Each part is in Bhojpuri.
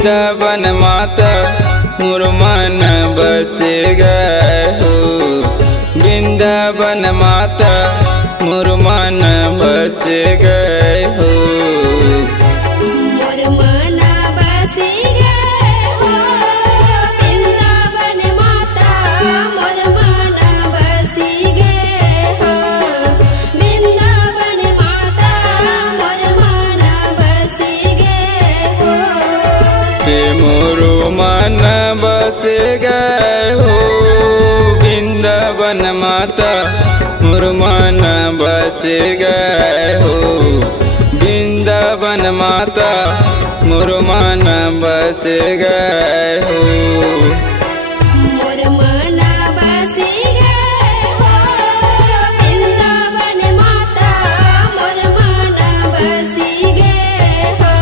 वृंदावन माता मोर मन बस गए हो। वृंदावन माता मोर मन बस गए हो। मोर मन बस गए हो। वृंदावन माता मोर मन बस गए हो। वृंदावन माता मोर मन बस गए हो। मोर मन बस गए हो। वृंदावन माता मोर मन बस गए हो। वृंदावन माता मोर मन बस गए हो। मोर मन बस गए हो। वृंदावन माता मोर मन बस गए हो।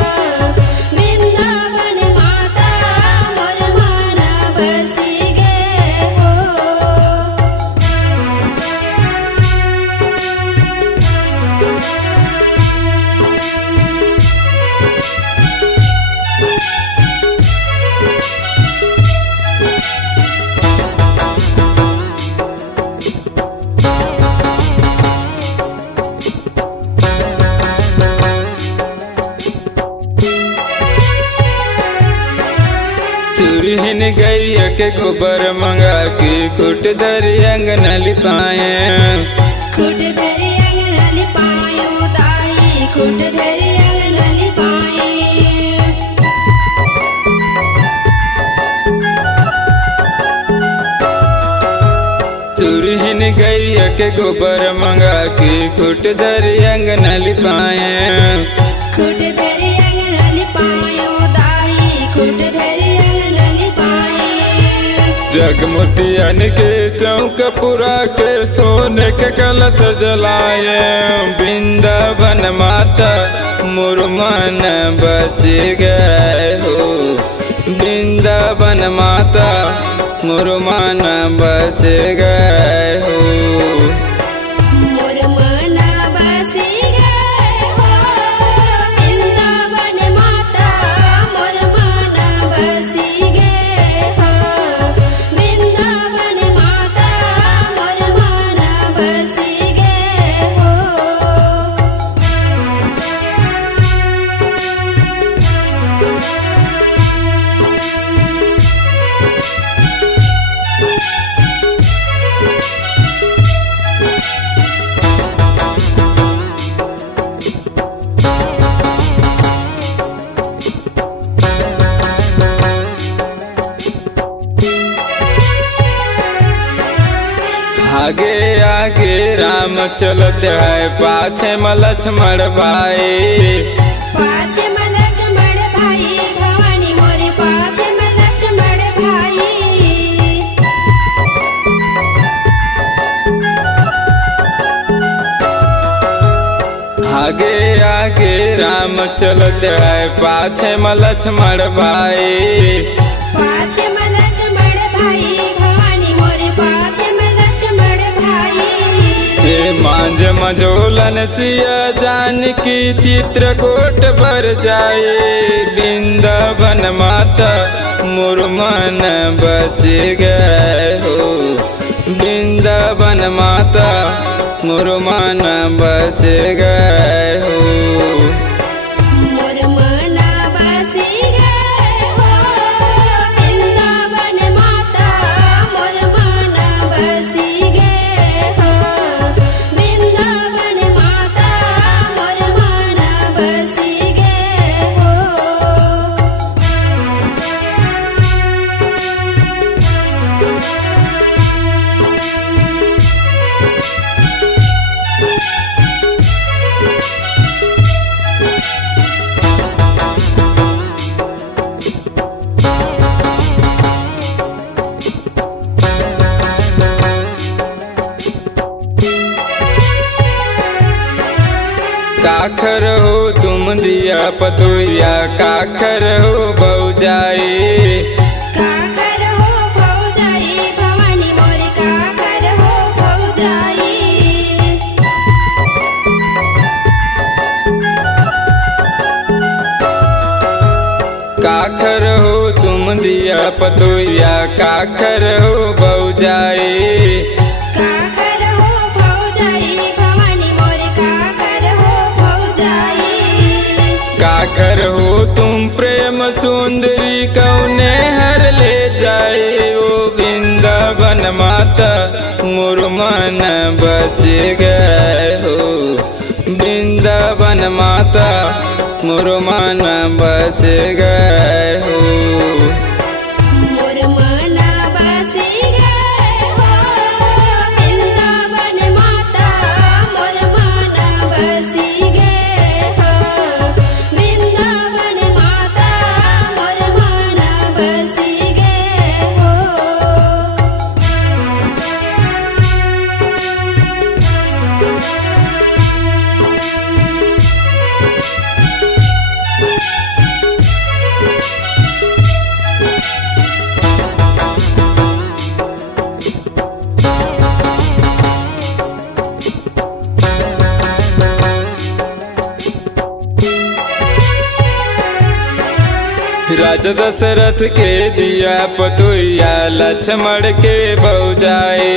वृंदावन माता मोर मन बस गए हो। सुरहीन गैया के गोबर मंगा के खुट धरी अंगन लिपाए। खुट धरी अंगन लिपायो ताई खुट धरी अंगन लिपाए। सुरहीन गैया के गोबर मंगा के खुट धरी अंगन लिपाए। खुट धरी अंगन लिपायो ताई खुट धरी अंगन लिपाए। जगमुतियन के चौक पुरा के सोने के कलश जलाए। वृंदावन माता मोर मन बस गए हो। वृंदावन माता मोर मन बस गए हो। मोर मन बस गए हो। वृंदावन माता मोर मन बस गए हो। वृंदावन माता मोर मन बस गए हो। आगे आगे राम चलते है पाछे में लक्ष्मण भाई। पाछे में लक्ष्मण भाई भवानी मोरे पाछे में लक्ष्मण भाई। आगे आगे राम चलते है पाछे में लक्ष्मण भाई। पाछे में लक्ष्मण भाई भवानी मोरे पाछे में लक्ष्मण भाई। ये मांझ मझोलन सिया जानकी चित्रकूट भर जाए। वृंदावन माता मोर मन बस गए हो। वृंदावन माता मोर मन बस गए हो। मोर मन बस गए हो। वृंदावन माता मोर मन बस गए हो। वृंदावन माता मोर मन बस गए हो। काखर हो तुम दिया पतोया काखर हो भौजाई। काखर हो भौजाई भवानी मोरे काखर हो भौजाई। काखर हो तुम दिया पतोया, काखर हो भौजाई, काखर हो भौजाई भवानी मोर काखर हो भौजाई। काखर हो तुम प्रेम सुंदरी कौने हर ले जाए, ओ वृंदावन माता मोर मन बस गए हो, वृंदावन माता मोर मन बस गए हो। मोर मन बस गए हो वृंदावन माता, मोर मन बस गए हो वृंदावन माता, मोर मन बस गए हो। राजा दशरथ के दिया पतोया, लक्ष्मण के भौजाई,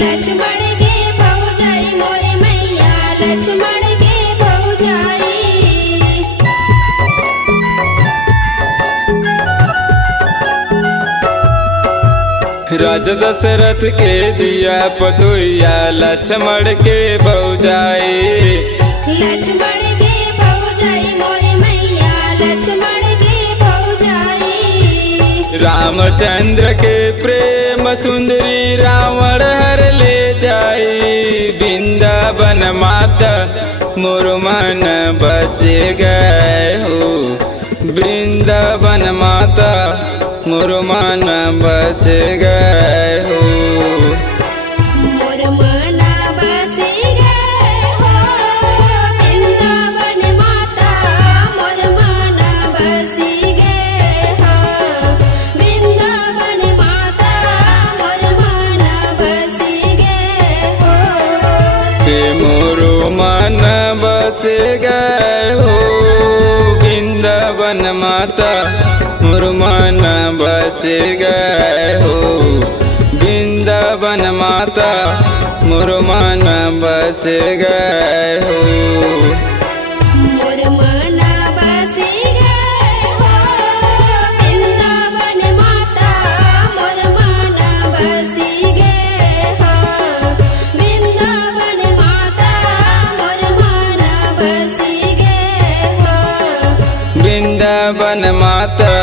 लक्ष्मण के भौजाई मोरे मैया, लक्ष्मण के भौजाई। राजा दशरथ के दिया पतोया, लक्ष्मण के भौजाई, लक्ष्मण के भौजाई मोरे मैया, लक्ष्मण के भौजाई। रामचंद्र के प्रेम सुंदरी रावण हर ले जाई, वृंदावन माता मोर मन बस गए हो, वृंदावन माता मोर मन बस गए हो। मोर मन बस गए हो वृंदावन माता, मोर मन बस गए हो वृंदावन माता, मोर मन बस गए हो। ते मोरो मन बस गए हो वृंदावन माता, मोर मन बस गए हो वृंदावन माता, मोर मन बस गए हो। मोर मन बस गए हो वृंदावन माता, मोर मन बस गए हो वृंदावन माता, मोर मन बस गए हो। वृंदावन माता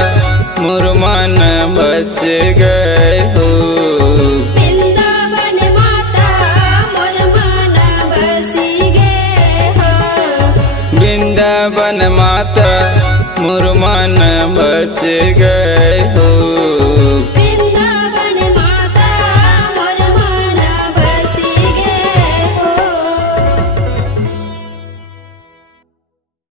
मोर मन बस गए हो, वृंदावन माता मोर मन बस गए हो। वृंदावन माता मोर मन बस गए